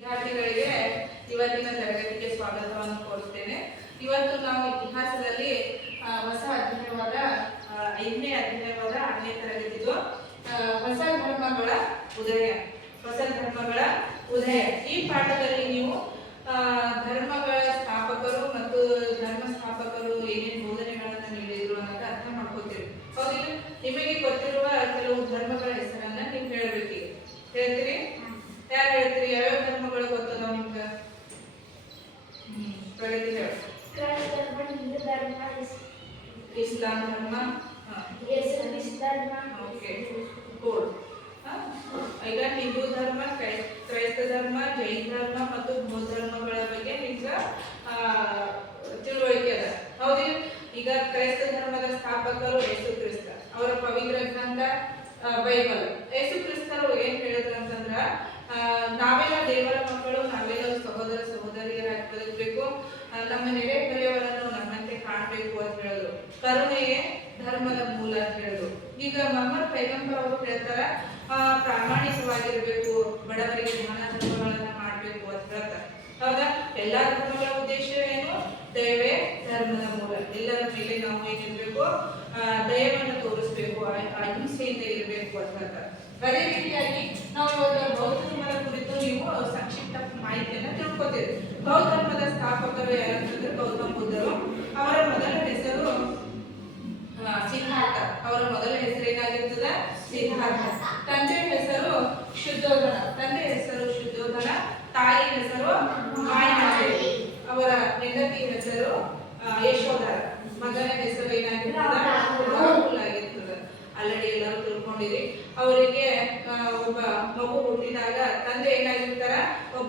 ವಿದ್ಯಾರ್ಥಿಗಳಿಗೆ ಇವತ್ತಿನ ತರಗತಿಗೆ ಸ್ವಾಗತವನ್ನು ಕೋರುತ್ತೇನೆ. ಇವತ್ತು ನಾವು ಇತಿಹಾಸದಲ್ಲಿ ಹೊಸ ಅಧ್ಯಾಯವಾದ 5ನೇ ಅಧ್ಯಾಯವಾದ 6ನೇ ತರಗತಿದು ಹೊಸ ಧರ್ಮಗಳ ಉದಯ ಈ ಪಾಠದಲ್ಲಿ ನೀವು ಧರ್ಮಗಳ ಸ್ಥಾಪಕರು ಮತ್ತು ಧರ್ಮ ಸ್ಥಾಪಕರು ಏನೇನು ಬೋಧನೆಗಳನ್ನು ನೀಡಿದ್ರು ಅನ್ನೋದು ಅರ್ಥ ಮಾಡ್ಕೋತೀರಿ. ಹೌದಿಲ್ಲ? ನಿಮಗೆ ಗೊತ್ತಿರುವ ಕೆಲವು ಧರ್ಮಗಳ ಹೆಸರನ್ನ ನೀವು ಹೇಳಬೇಕು. ಹೇಳ್ತೀರಿ? ಯಾರು ಹೇಳ್ತೀರಿ? ಯಾವ್ಯಾವ ಧರ್ಮಗಳು ಗೊತ್ತದ ನಿಮ್ಗೆ? ಪ್ರಗತಿ ಹೇಳಿ. ಇಸ್ಲಾಂ ಧರ್ಮ, ಓಕೆ, ಗುಡ್. ಈಗ ಹಿಂದೂ ಧರ್ಮ, ಕ್ರೈಸ್ತ ಧರ್ಮ, ಜೈನ ಧರ್ಮ ಮತ್ತು ಬೌದ್ಧ ಧರ್ಮಗಳ ಬಗ್ಗೆ ನಿಮ್ಗೆ ತಿಳುವಳಿಕೆ ಅದ. ಹೌದಿಲ್ಲ? ಈಗ ಕ್ರೈಸ್ತ ಧರ್ಮದ ಸ್ಥಾಪಕರು ಯೇಸು ಕ್ರಿಸ್ತ. ಅವರ ಪವಿತ್ರ ಗ್ರಂಥ ಬೈಬಲ್. ಯೇಸು ಕ್ರಿಸ್ತರು ಏನ್ ಹೇಳಿದ್ರು ಅಂತಂದ್ರ, ನಾವೆಲ್ಲ ದೇವರ ಮಕ್ಕಳು, ನಾವೆಲ್ಲ ಸಹೋದರ ಸಹೋದರಿಯರಾಗಿ ಬದುಕಬೇಕು, ನಮ್ಮ ನೆರೆಹೊರೆಯವರನ್ನು ನಮ್ಮಂತೆ ಕಾಣಬೇಕು ಅಂತ ಹೇಳಿದ್ರು. ಕರುಣೆಯೇ ಧರ್ಮದ ಮೂಲ ಅಂತ ಹೇಳಿದ್ರು. ಈಗ ಮೊಹಮ್ಮದ್ ಪೈಗಂಬರ್ ಅವರು ಹೇಳ್ತಾರ, ಪ್ರಾಮಾಣಿಕವಾಗಿರ್ಬೇಕು, ಬಡವರಿಗೆ ದಾನ ಧರ್ಮಗಳನ್ನ ಮಾಡ್ಬೇಕು ಅಂತ ಹೇಳ್ತಾರೆ. ಹೌದಾ? ಎಲ್ಲಾ ಧರ್ಮಗಳ ಉದ್ದೇಶ ಏನು? ದಯವೇ ಧರ್ಮದ ಮೂಲ. ಎಲ್ಲರ ಮೇಲೆ ನಾವು ಏನಿರ್ಬೇಕು? ದಯವನ್ನು ತೋರಿಸ್ಬೇಕು, ಅಹಿಂಸೆಯಿಂದ ಇರಬೇಕು ಅಂತ ಹೇಳ್ತಾರೆ. ಅದೇ ರೀತಿಯಾಗಿ ನಾವು ಇವಾಗ ಬೌದ್ಧ ಧರ್ಮದ ಕುರಿತು ನೀವು ಸಂಕ್ಷಿಪ್ತ ಮಾಹಿತಿಯನ್ನು ತಿಳ್ಕೊತೀರಿ. ಬೌದ್ಧ ಧರ್ಮದ ಸ್ಥಾಪಕರು ಯಾರಂತಂದ್ರೆ ಗೌತಮ ಬುದ್ಧರು. ಅವರ ಮೊದಲ ಹೆಸರು ಸಿದ್ಧಾರ್ಥ. ಅವರ ಮೊದಲ ಹೆಸರು ಏನಾಗಿರ್ತದ? ಸಿದ್ಧಾರ್ಥ. ತಂದೆ ಹೆಸರು ಶುದ್ಧೋಧನ. ತಾಯಿ ಹೆಸರು ಮಾಯಾದೇವಿ. ಅವರ ಹೆಂಡತಿ ಹೆಸರು ಯಶೋಧರ. ಮಗನ ಹೆಸರು ಏನಾಗಿರ್ತದ? ರಾಹುಲ್ ಆಗಿರ್ತದ. ಆಲ್ರೆಡಿ ಎಲ್ಲರೂ ತಿಳ್ಕೊಂಡಿರಿ. ಅವರಿಗೆ ಒಬ್ಬ ಮಗು ಹುಟ್ಟಿದಾಗ ತಂದೆ ಏನಾಗಿರ್ತಾರ? ಒಬ್ಬ